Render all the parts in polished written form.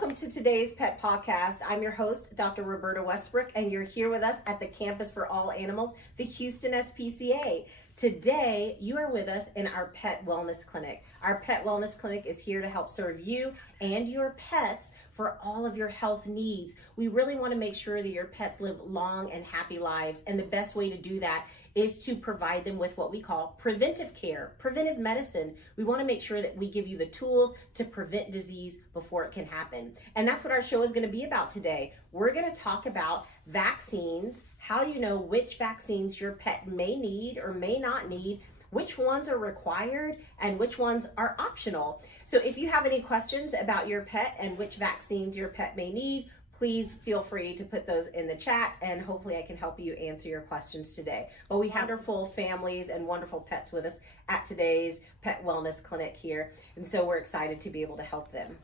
welcome to today's Pet Pawcast. I'm your host, Dr. Roberta Westbrook, and you're here with us at the Campus for All Animals, the Houston SPCA. Today, you are with us in our Pet Wellness Clinic. Our Pet Wellness Clinic is here to help serve you and your pets for all of your health needs. We really want to make sure that your pets live long and happy lives, and the best way to do that is to provide them with what we call preventive care, preventive medicine. We want to make sure that we give you the tools to prevent disease before it can happen. And that's what our show is going to be about today. We're going to talk about vaccines, how you know which vaccines your pet may need or may not need, which ones are required and which ones are optional. So if you have any questions about your pet and which vaccines your pet may need, please feel free to put those in the chat, and hopefully I can help you answer your questions today. Well, we have wonderful families and wonderful pets with us at today's Pet Wellness Clinic here, and so we're excited to be able to help them.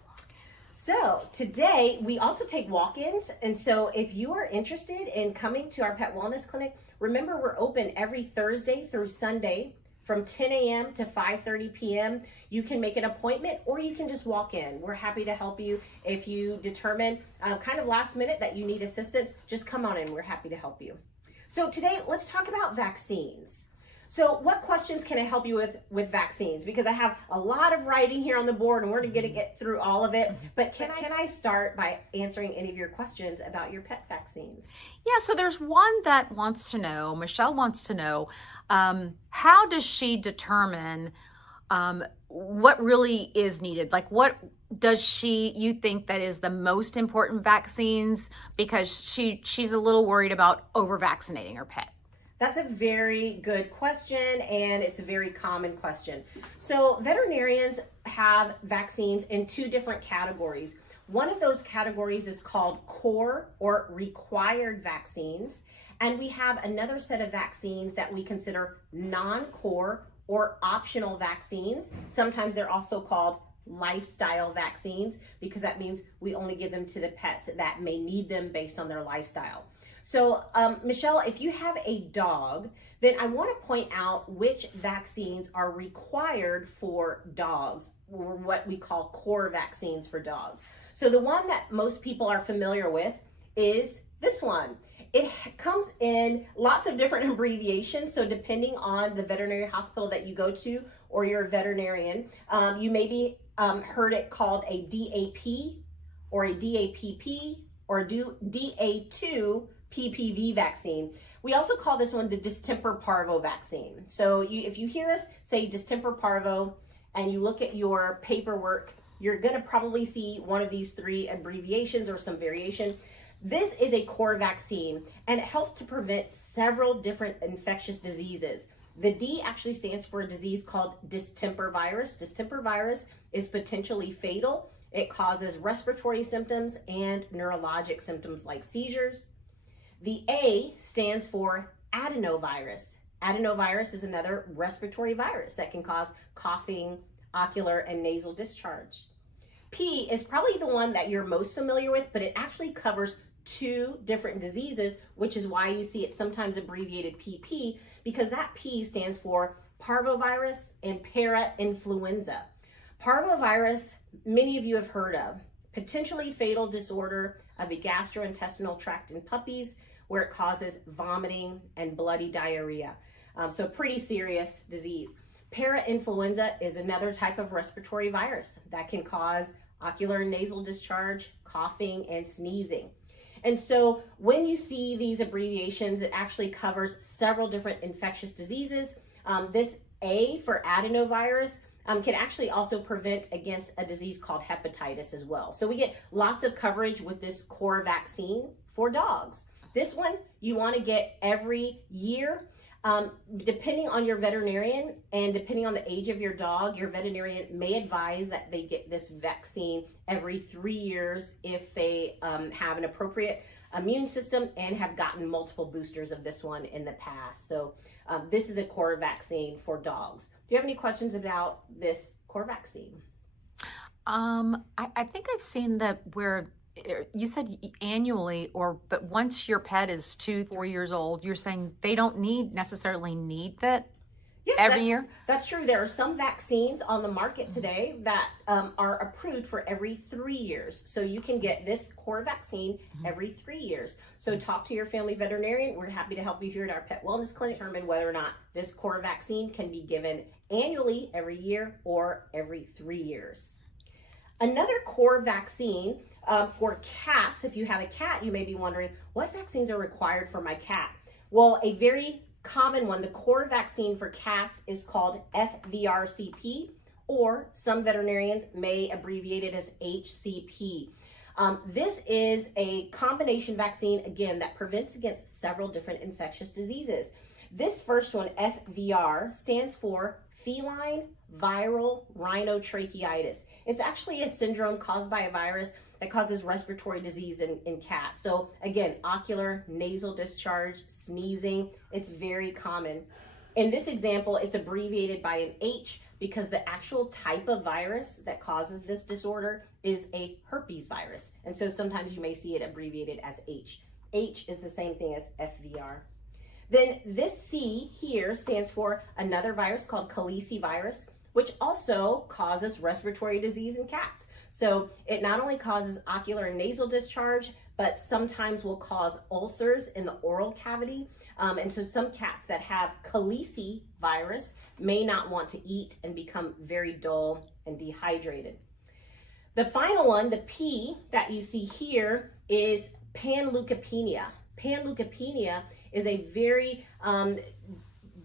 So today we also take walk-ins, and so if you are interested in coming to our Pet Wellness Clinic, remember we're open every Thursday through Sunday from 10 a.m. to 5:30 p.m. You can make an appointment or you can just walk in. We're happy to help you. If you determine kind of last minute that you need assistance, just come on in. We're happy to help you. So today, let's talk about vaccines. So what questions can I help you with vaccines? Because I have a lot of writing here on the board and we're going to get through all of it. But can I start by answering any of your questions about your pet vaccines? Yeah, so there's one that wants to know, Michelle wants to know, how does she determine what really is needed? Like what does you think that is the most important vaccines? Because she's a little worried about over-vaccinating her pet. That's a very good question, and it's a very common question. So veterinarians have vaccines in two different categories. One of those categories is called core or required vaccines, and we have another set of vaccines that we consider non-core or optional vaccines. Sometimes they're also called lifestyle vaccines because that means we only give them to the pets that may need them based on their lifestyle. So, Michelle, if you have a dog, then I want to point out which vaccines are required for dogs, or what we call core vaccines for dogs. So the one that most people are familiar with is this one. It comes in lots of different abbreviations, so depending on the veterinary hospital that you go to or your veterinarian, you maybe heard it called a DAP or a DAPP or DA2 PPV vaccine. We also call this one the distemper parvo vaccine. So if you hear us say distemper parvo and you look at your paperwork, you're going to probably see one of these three abbreviations or some variation. This is a core vaccine and it helps to prevent several different infectious diseases. The D actually stands for a disease called distemper virus. Distemper virus is potentially fatal. It causes respiratory symptoms and neurologic symptoms like seizures. The A stands for adenovirus. Adenovirus is another respiratory virus that can cause coughing, ocular, and nasal discharge. P is probably the one that you're most familiar with, but it actually covers two different diseases, which is why you see it sometimes abbreviated PP, because that P stands for parvovirus and parainfluenza. Parvovirus, many of you have heard of, potentially fatal disorder of the gastrointestinal tract in puppies, where it causes vomiting and bloody diarrhea. So pretty serious disease. Parainfluenza is another type of respiratory virus that can cause ocular and nasal discharge, coughing, and sneezing. And so when you see these abbreviations, it actually covers several different infectious diseases. This A for adenovirus can actually also prevent against a disease called hepatitis as well. So we get lots of coverage with this core vaccine for dogs. This one you want to get every year. Depending on your veterinarian and depending on the age of your dog, your veterinarian may advise that they get this vaccine every 3 years if they have an appropriate immune system and have gotten multiple boosters of this one in the past. So this is a core vaccine for dogs. Do you have any questions about this core vaccine? I think I've seen that where you said annually, but once your pet is 2-4 years old, you're saying they don't necessarily need that? Yes, every year? that's true. There are some vaccines on the market today that are approved for every 3 years. So you can get this core vaccine every 3 years. So talk to your family veterinarian. We're happy to help you here at our Pet Wellness Clinic determine whether or not this core vaccine can be given annually every year or every 3 years. Another core vaccine for cats, if you have a cat, you may be wondering, what vaccines are required for my cat? Well, a very common one, the core vaccine for cats is called FVRCP, or some veterinarians may abbreviate it as HCP. This is a combination vaccine, again, that prevents against several different infectious diseases. This first one, FVR, stands for feline viral rhinotracheitis. It's actually a syndrome caused by a virus that causes respiratory disease in cats. So again, ocular, nasal discharge, sneezing, it's very common. In this example, it's abbreviated by an H because the actual type of virus that causes this disorder is a herpes virus. And so sometimes you may see it abbreviated as H. H is the same thing as FVR. Then this C here stands for another virus called calicivirus, which also causes respiratory disease in cats. So it not only causes ocular and nasal discharge, but sometimes will cause ulcers in the oral cavity. And so some cats that have calicivirus may not want to eat and become very dull and dehydrated. The final one, the P that you see here, is panleukopenia. Panleukopenia is a very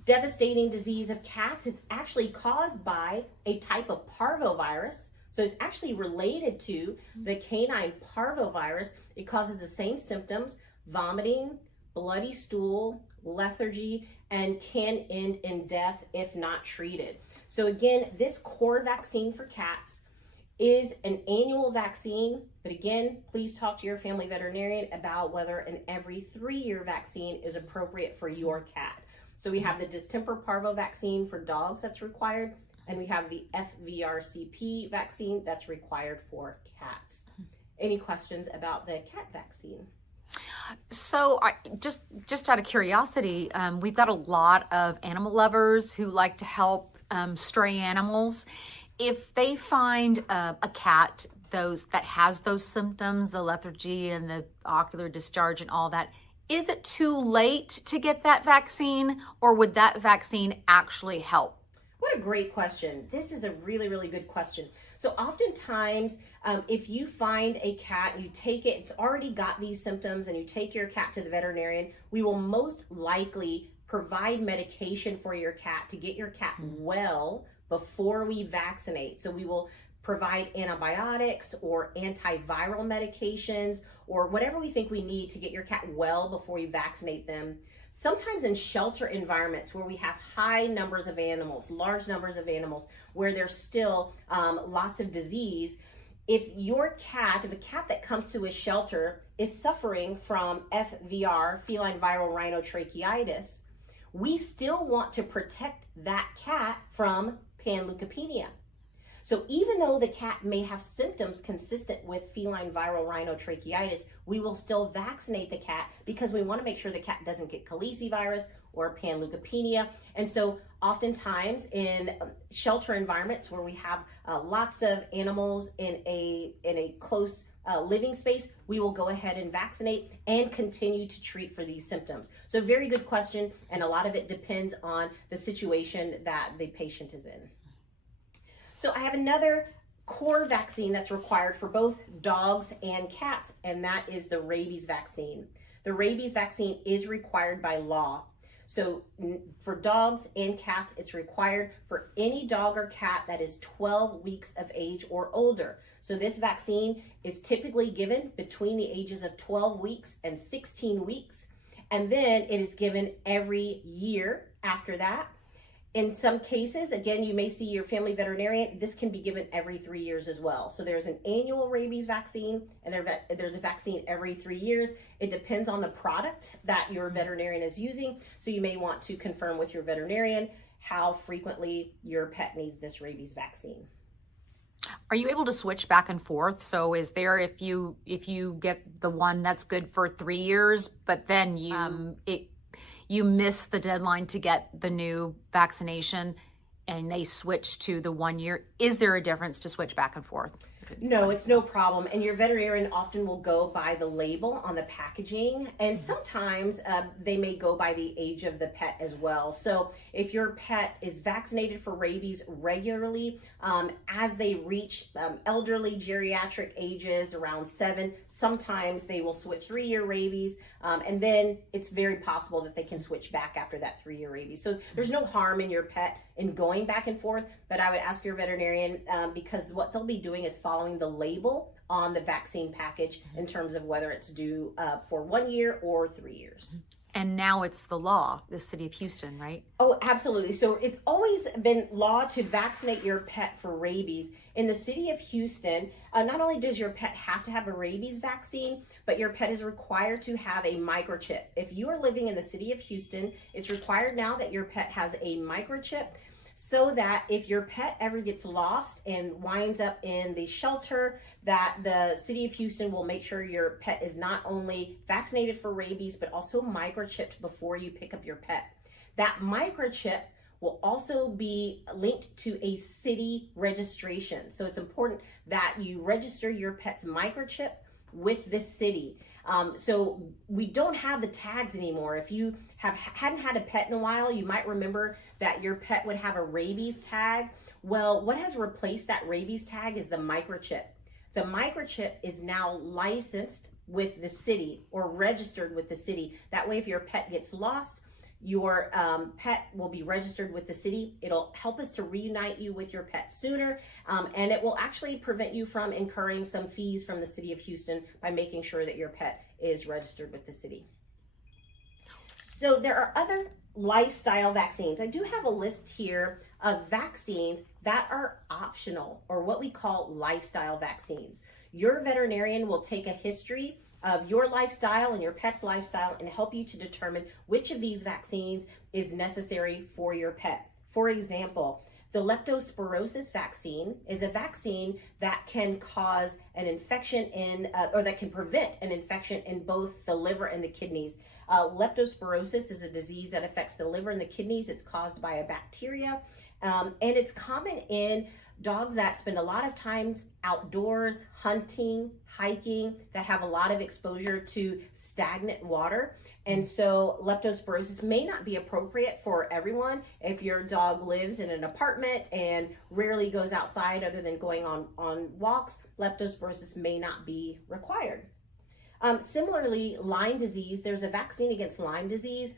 devastating disease of cats. It's actually caused by a type of parvovirus. So it's actually related to the canine parvovirus. It causes the same symptoms: vomiting, bloody stool, lethargy, and can end in death if not treated. So again, this core vaccine for cats is an annual vaccine, but again, please talk to your family veterinarian about whether an every 3-year vaccine is appropriate for your cat. So we have the distemper parvo vaccine for dogs that's required, and we have the FVRCP vaccine that's required for cats. Any questions about the cat vaccine? So just out of curiosity, we've got a lot of animal lovers who like to help stray animals. If they find a cat that has those symptoms, the lethargy and the ocular discharge and all that, is it too late to get that vaccine, or would that vaccine actually help? What a great question. This is a really, really good question. So oftentimes, if you find a cat, you take it, it's already got these symptoms, and you take your cat to the veterinarian, we will most likely provide medication for your cat to get your cat well before we vaccinate. So we will provide antibiotics or antiviral medications or whatever we think we need to get your cat well before we vaccinate them. Sometimes in shelter environments where we have high numbers of animals, large numbers of animals, where there's still lots of disease, if a cat that comes to a shelter is suffering from FVR, feline viral rhinotracheitis, we still want to protect that cat from panleukopenia. So even though the cat may have symptoms consistent with feline viral rhinotracheitis, we will still vaccinate the cat because we want to make sure the cat doesn't get calicivirus or panleukopenia. And so oftentimes in shelter environments where we have lots of animals in a close living space, we will go ahead and vaccinate and continue to treat for these symptoms. So very good question, and a lot of it depends on the situation that the patient is in. So I have another core vaccine that's required for both dogs and cats, and that is the rabies vaccine. The rabies vaccine is required by law. So for dogs and cats, it's required for any dog or cat that is 12 weeks of age or older. So this vaccine is typically given between the ages of 12 weeks and 16 weeks. And then it is given every year after that. In some cases, again, you may see your family veterinarian, this can be given every 3 years as well. So there's an annual rabies vaccine, and there's a vaccine every 3 years. It depends on the product that your veterinarian is using. So you may want to confirm with your veterinarian how frequently your pet needs this rabies vaccine. Are you able to switch back and forth? So is there, if you get the one that's good for 3 years, but then you miss the deadline to get the new vaccination and they switch to the 1 year, is there a difference to switch back and forth? No, it's no problem. And your veterinarian often will go by the label on the packaging. And sometimes they may go by the age of the pet as well. So if your pet is vaccinated for rabies regularly, as they reach elderly geriatric ages around 7, sometimes they will switch 3-year rabies. And then it's very possible that they can switch back after that 3-year rabies. So there's no harm in your pet in going back and forth, but I would ask your veterinarian because what they'll be doing is following the label on the vaccine package in terms of whether it's due for 1 year or 3 years. And now it's the law, the city of Houston, right? Oh, absolutely. So it's always been law to vaccinate your pet for rabies. In the city of Houston, not only does your pet have to have a rabies vaccine, but your pet is required to have a microchip. If you are living in the city of Houston, it's required now that your pet has a microchip, so that if your pet ever gets lost and winds up in the shelter, that the city of Houston will make sure your pet is not only vaccinated for rabies, but also microchipped before you pick up your pet. That microchip will also be linked to a city registration. So it's important that you register your pet's microchip with the city. So we don't have the tags anymore. If you hadn't had a pet in a while, you might remember that your pet would have a rabies tag. Well, what has replaced that rabies tag is the microchip. The microchip is now licensed with the city or registered with the city. That way, if your pet gets lost, your pet will be registered with the city. It'll help us to reunite you with your pet sooner, and it will actually prevent you from incurring some fees from the city of Houston by making sure that your pet is registered with the city. So there are other lifestyle vaccines. I do have a list here of vaccines that are optional, or what we call lifestyle vaccines. Your veterinarian will take a history of your lifestyle and your pet's lifestyle and help you to determine which of these vaccines is necessary for your pet. For example, the leptospirosis vaccine is a vaccine that can cause an infection or that can prevent an infection in both the liver and the kidneys. Leptospirosis is a disease that affects the liver and the kidneys. It's caused by a bacteria, and it's common in dogs that spend a lot of time outdoors, hunting, hiking, that have a lot of exposure to stagnant water. And so leptospirosis may not be appropriate for everyone. If your dog lives in an apartment and rarely goes outside other than going on walks, leptospirosis may not be required. Similarly, Lyme disease, there's a vaccine against Lyme disease.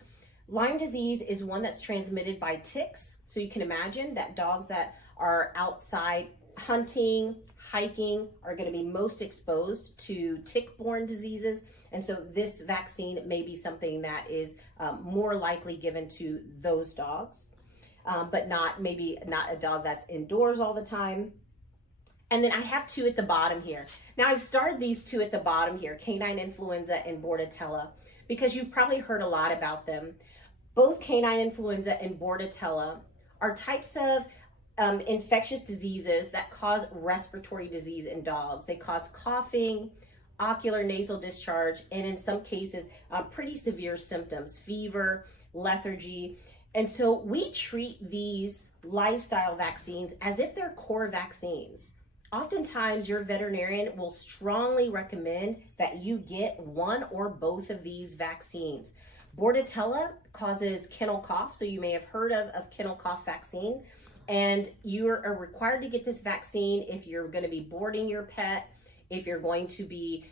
Lyme disease is one that's transmitted by ticks. So you can imagine that dogs that are outside hunting, hiking are going to be most exposed to tick-borne diseases. And so this vaccine may be something that is more likely given to those dogs, but maybe not a dog that's indoors all the time. And then I have 2 at the bottom here. Now I've starred these 2 at the bottom here, canine influenza and Bordetella, because you've probably heard a lot about them. Both canine influenza and Bordetella are types of infectious diseases that cause respiratory disease in dogs. They cause coughing, ocular nasal discharge, and in some cases, pretty severe symptoms, fever, lethargy. And so we treat these lifestyle vaccines as if they're core vaccines. Oftentimes, your veterinarian will strongly recommend that you get one or both of these vaccines. Bordetella causes kennel cough, so you may have heard of kennel cough vaccine. And you are required to get this vaccine if you're going to be boarding your pet, if you're going to be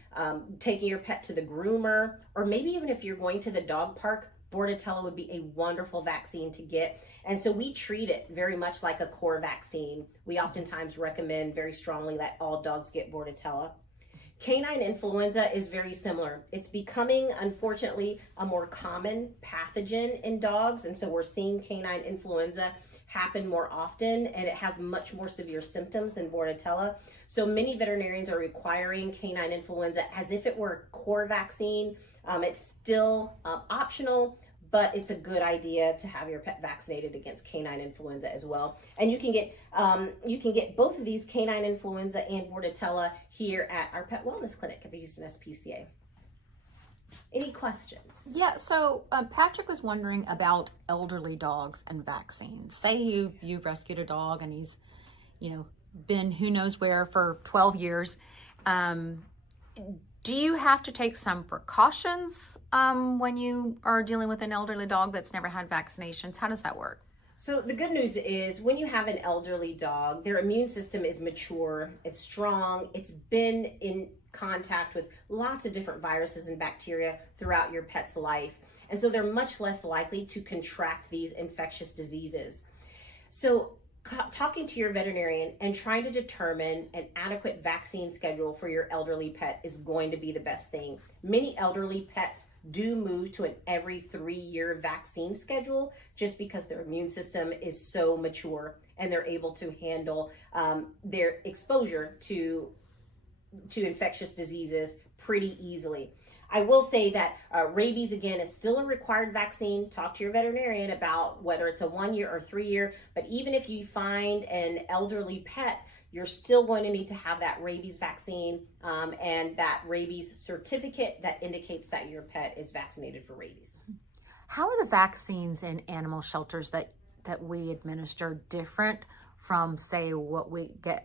taking your pet to the groomer, or maybe even if you're going to the dog park. Bordetella would be a wonderful vaccine to get. And so we treat it very much like a core vaccine. We oftentimes recommend very strongly that all dogs get Bordetella. Canine influenza is very similar. It's becoming, unfortunately, a more common pathogen in dogs. And so we're seeing canine influenza happen more often, and it has much more severe symptoms than Bordetella. So many veterinarians are requiring canine influenza as if it were a core vaccine. It's still optional, but it's a good idea to have your pet vaccinated against canine influenza as well. And you can get both of these, canine influenza and Bordetella, here at our pet wellness clinic at the Houston SPCA. Any questions? Yeah, so Patrick was wondering about elderly dogs and vaccines. Say you rescued a dog and he's, been who knows where for 12 years. Um, do you have to take some precautions when you are dealing with an elderly dog that's never had vaccinations? How does that work? So the good news is when you have an elderly dog, their immune system is mature, it's strong, it's been in contact with lots of different viruses and bacteria throughout your pet's life. And so they're much less likely to contract these infectious diseases. So talking to your veterinarian and trying to determine an adequate vaccine schedule for your elderly pet is going to be the best thing. Many elderly pets do move to an every 3-year vaccine schedule just because their immune system is so mature and they're able to handle their exposure to infectious diseases pretty easily. I will say that rabies, again, is still a required vaccine. Talk to your veterinarian about whether it's a 1-year or 3-year, but even if you find an elderly pet, you're still going to need to have that rabies vaccine and that rabies certificate that indicates that your pet is vaccinated for rabies. How are the vaccines in animal shelters that we administer different from, say, what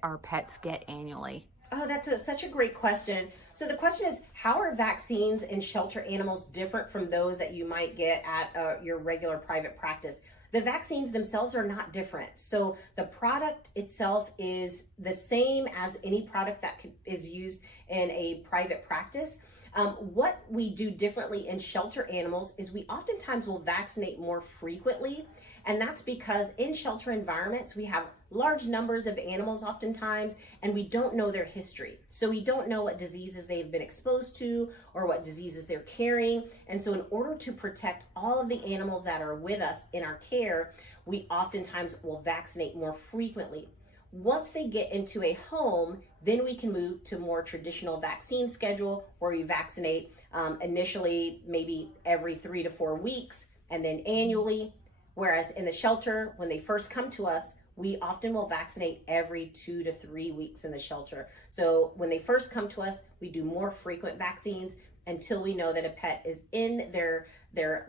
our pets get annually? Oh, that's such a great question. So the question is, how are vaccines in shelter animals different from those that you might get at your regular private practice? The vaccines themselves are not different. So the product itself is the same as any product that is used in a private practice. What we do differently in shelter animals is we oftentimes will vaccinate more frequently. And that's because in shelter environments, we have large numbers of animals oftentimes, and we don't know their history. So we don't know what diseases they've been exposed to or what diseases they're carrying. And so in order to protect all of the animals that are with us in our care, we oftentimes will vaccinate more frequently. Once they get into a home, then we can move to more traditional vaccine schedule where we vaccinate initially maybe every 3 to 4 weeks and then annually. Whereas in the shelter, when they first come to us, we often will vaccinate every 2 to 3 weeks in the shelter. So when they first come to us, we do more frequent vaccines until we know that a pet is in their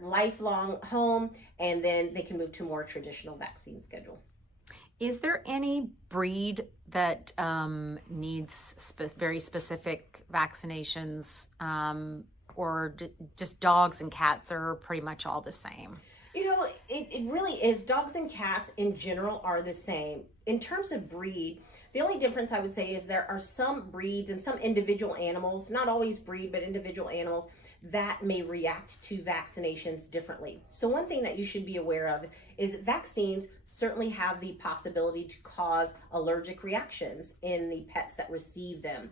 lifelong home, and then they can move to more traditional vaccine schedule. Is there any breed that needs very specific vaccinations, or just dogs and cats are pretty much all the same? It really is. Dogs and cats in general are the same. In terms of breed, the only difference I would say is there are some breeds and some individual animals, not always breed, but individual animals that may react to vaccinations differently. So one thing that you should be aware of is vaccines certainly have the possibility to cause allergic reactions in the pets that receive them.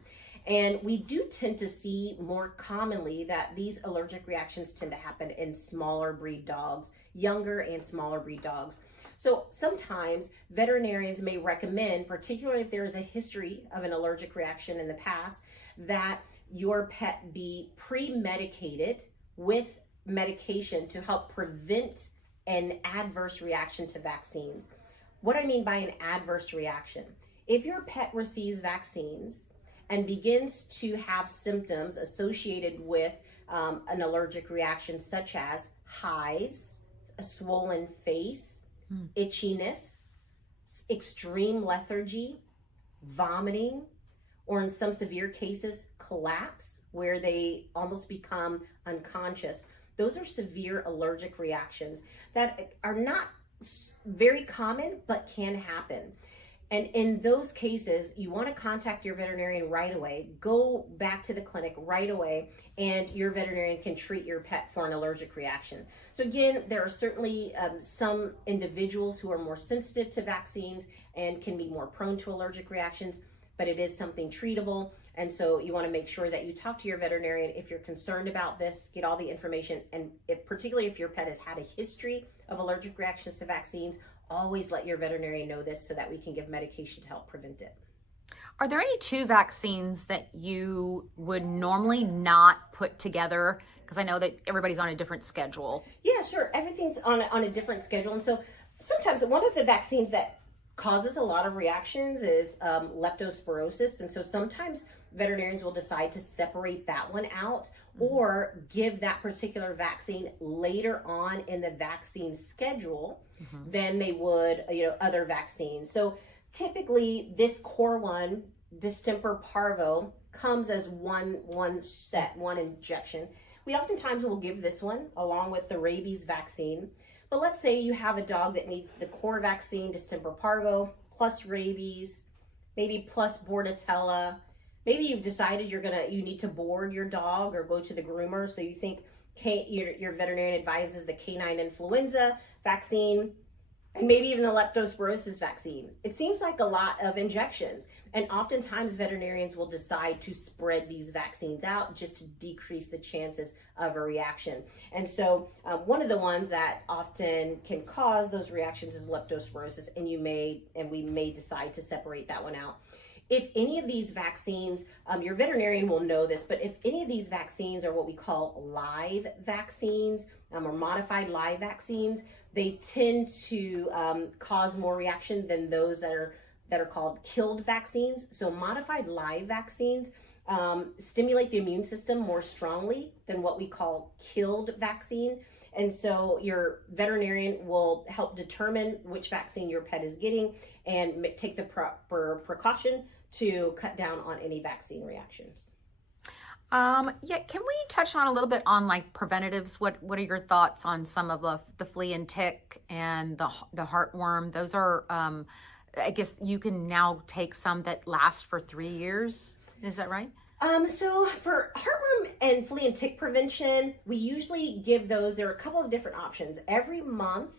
And we do tend to see more commonly that these allergic reactions tend to happen in smaller breed dogs, younger and smaller breed dogs. So sometimes veterinarians may recommend, particularly if there is a history of an allergic reaction in the past, that your pet be pre-medicated with medication to help prevent an adverse reaction to vaccines. What I mean by an adverse reaction, if your pet receives vaccines and begins to have symptoms associated with an allergic reaction, such as hives, a swollen face, itchiness, extreme lethargy, vomiting, or in some severe cases, collapse, where they almost become unconscious. Those are severe allergic reactions that are not very common, but can happen. And in those cases, you want to contact your veterinarian right away. Go back to the clinic right away, and your veterinarian can treat your pet for an allergic reaction. So again, there are certainly some individuals who are more sensitive to vaccines and can be more prone to allergic reactions, but it is something treatable. And so you want to make sure that you talk to your veterinarian if you're concerned about this, get all the information. And particularly if your pet has had a history of allergic reactions to vaccines, always let your veterinarian know this so that we can give medication to help prevent it. Are there any 2 vaccines that you would normally not put together? Because I know that everybody's on a different schedule. Yeah, sure. Everything's on a different schedule. And so sometimes one of the vaccines that causes a lot of reactions is leptospirosis. And so sometimes veterinarians will decide to separate that one out or give that particular vaccine later on in the vaccine schedule than they would, other vaccines. So typically this core one, distemper parvo, comes as one injection. We oftentimes will give this one along with the rabies vaccine. But let's say you have a dog that needs the core vaccine, distemper parvo, plus rabies, maybe plus bordetella. Maybe you've decided you need to board your dog or go to the groomer, so you think your veterinarian advises the canine influenza vaccine, and maybe even the leptospirosis vaccine. It seems like a lot of injections, and oftentimes veterinarians will decide to spread these vaccines out just to decrease the chances of a reaction. And so one of the ones that often can cause those reactions is leptospirosis, and we may decide to separate that one out. If any of these vaccines, your veterinarian will know this, but if any of these vaccines are what we call live vaccines or modified live vaccines, they tend to cause more reaction than those that are called killed vaccines. So modified live vaccines stimulate the immune system more strongly than what we call killed vaccine. And so your veterinarian will help determine which vaccine your pet is getting and take the proper precaution to cut down on any vaccine reactions. Yeah, can we touch on a little bit on like preventatives? What are your thoughts on some of the flea and tick and the heartworm? Those are, I guess you can now take some that last for 3 years. Is that right? So for heartworm and flea and tick prevention, we usually give those. There are a couple of different options every month,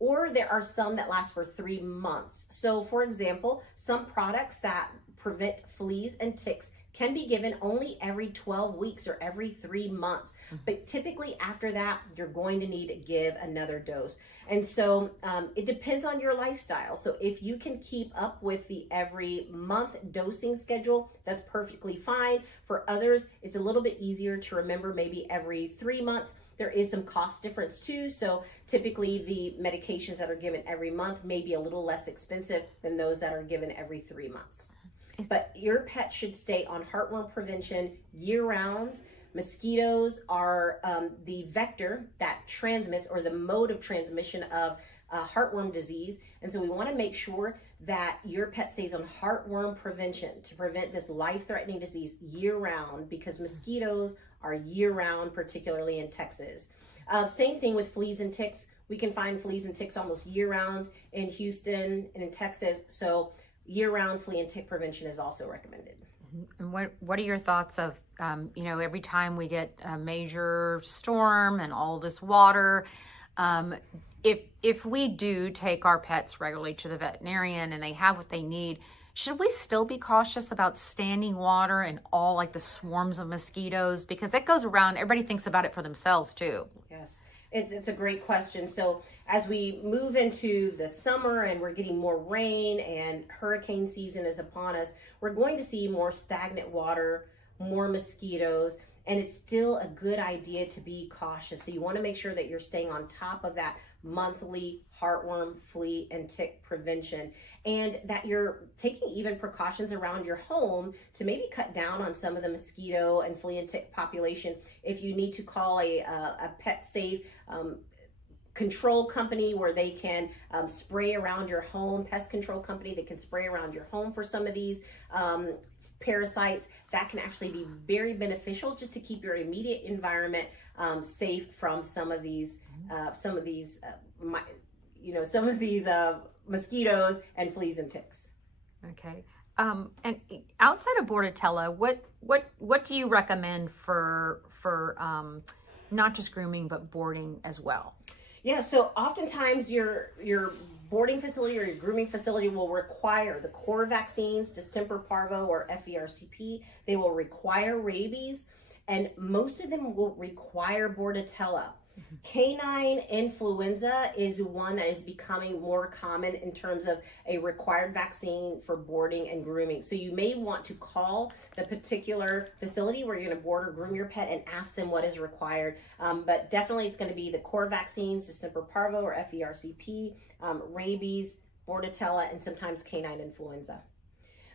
or there are some that last for 3 months. So for example, some products that prevent fleas and ticks can be given only every 12 weeks or every 3 months. But typically after that, you're going to need to give another dose. And so it depends on your lifestyle. So if you can keep up with the every month dosing schedule, that's perfectly fine. For others, it's a little bit easier to remember, maybe every 3 months. There is some cost difference too. So typically the medications that are given every month may be a little less expensive than those that are given every 3 months. But your pet should stay on heartworm prevention year round. Mosquitoes are the vector that transmits, or the mode of transmission of heartworm disease. And so we want to make sure that your pet stays on heartworm prevention to prevent this life-threatening disease year round, because mosquitoes are year round, particularly in Texas. Same thing with fleas and ticks. We can find fleas and ticks almost year round in Houston and in Texas. So year-round flea and tick prevention is also recommended. And what are your thoughts of, every time we get a major storm and all this water, if we do take our pets regularly to the veterinarian and they have what they need, should we still be cautious about standing water and all like the swarms of mosquitoes? Because it goes around, everybody thinks about it for themselves too. Yes. It's a great question. So as we move into the summer and we're getting more rain and hurricane season is upon us, we're going to see more stagnant water, more mosquitoes, and it's still a good idea to be cautious. So you want to make sure that you're staying on top of that monthly heartworm, flea, and tick prevention, and that you're taking even precautions around your home to maybe cut down on some of the mosquito and flea and tick population. If you need to call a pet safe control company where they can spray around your home, pest control company that can spray around your home for some of these parasites, that can actually be very beneficial just to keep your immediate environment safe from some of these mosquitoes and fleas and ticks. Okay. And outside of bordetella, what do you recommend for not just grooming but boarding as well? Yeah, so oftentimes your boarding facility or your grooming facility will require the core vaccines, distemper parvo or FERCP. They will require rabies, and most of them will require bordetella. Canine influenza is one that is becoming more common in terms of a required vaccine for boarding and grooming. So you may want to call the particular facility where you're going to board or groom your pet and ask them what is required. But definitely it's going to be the core vaccines, distemper parvo or FERCP, rabies, bordetella, and sometimes canine influenza.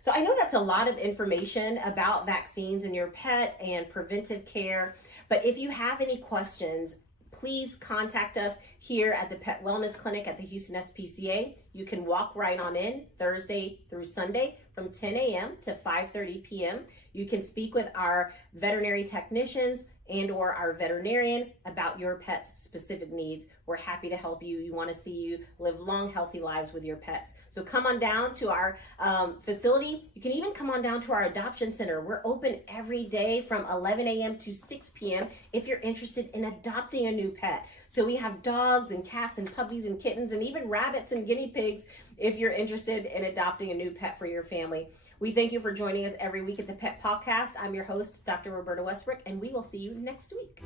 So I know that's a lot of information about vaccines and your pet and preventive care, but if you have any questions, please contact us here at the Pet Wellness Clinic at the Houston SPCA. You can walk right on in Thursday through Sunday from 10 a.m. to 5:30 p.m. You can speak with our veterinary technicians and or our veterinarian about your pet's specific needs. We're happy to help you. We want to see you live long, healthy lives with your pets. So come on down to our facility. You can even come on down to our adoption center. We're open every day from 11 a.m. to 6 p.m. if you're interested in adopting a new pet. So we have dogs and cats and puppies and kittens and even rabbits and guinea pigs if you're interested in adopting a new pet for your family. We thank you for joining us every week at the Pet Pawcast. I'm your host, Dr. Roberta Westbrook, and we will see you next week.